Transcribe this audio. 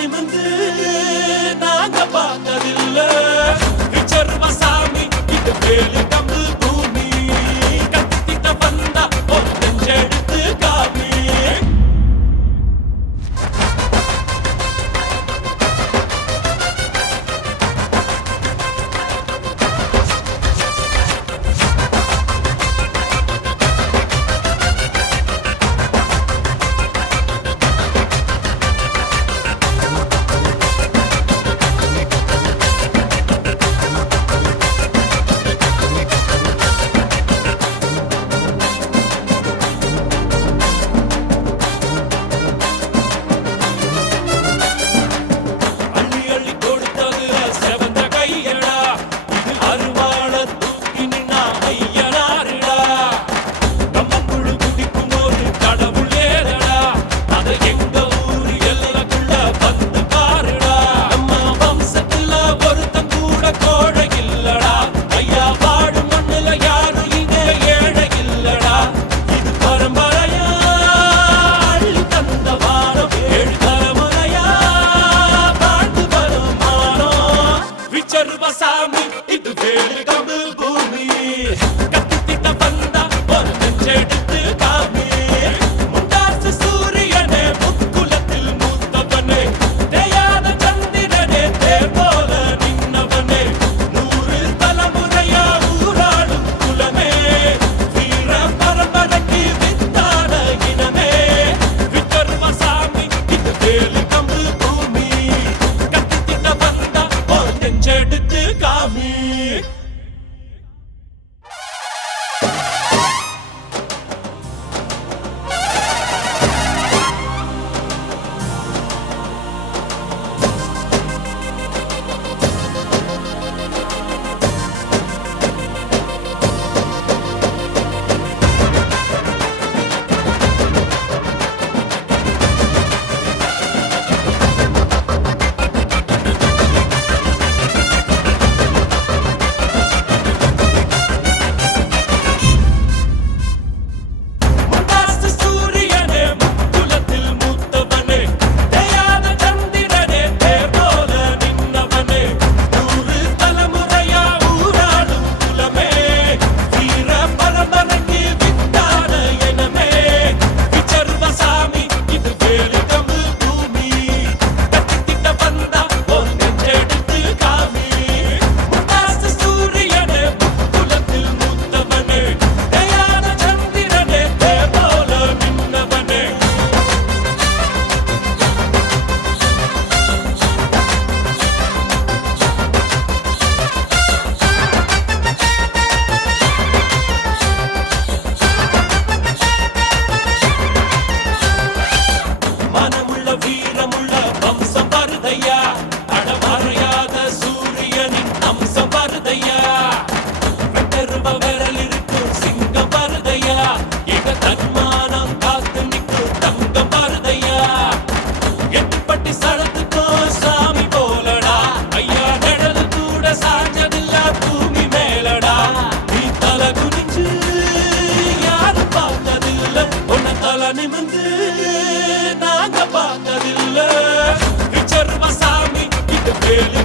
நிமிந்து நாங்க பார்த்ததில்ல. விச்சர்வசாமி இது வேலு கம்பு பூமி, கத்திட்ட வந்தா ஒரு நெஞ்செடுத்து காமி. இது வேலு கம்பு பூமி, கத்திட்ட வந்தா ஒரு நெஞ்செடுத்து காமி. முண்டாசு சூரியனே முக்குலத்தில் மூத்தவனே, தேயாத சந்திரனே தேர் போல நின்னவனே, 100 தலைமுறையா ஊராடும் குலமே, வீர பரம்பரைக்கு வித்தான இனமே. விச்சர்வசாமி இது வேலு கம்பு பூமி, கத்திட்ட வந்தா ஒரு நெஞ்செடுத்து காமி. வீரமுள்ள வம்சம் வருதையா, அடமறையாத சூரியனின் அம்சம் வருதையா, வெட்டருவ விரல் இருக்கும் சிங்கம் வருதையா, எங்க தன்மானம் காத்து நிற்கும் தங்கம் வருதையா. எட்டுப்பட்டி சடத்துக்கும் சாமி போலடா, ஐயா நிழலு கூட சாஞ்சதில்ல பூமி மேலடா. நீ தலை குனிஞ்சு யாரும் பார்த்ததில்ல, உன்னை தலை நிமிந்து நாங்க பார்த்ததில்ல. விச்சர்வசாமி இது வேலு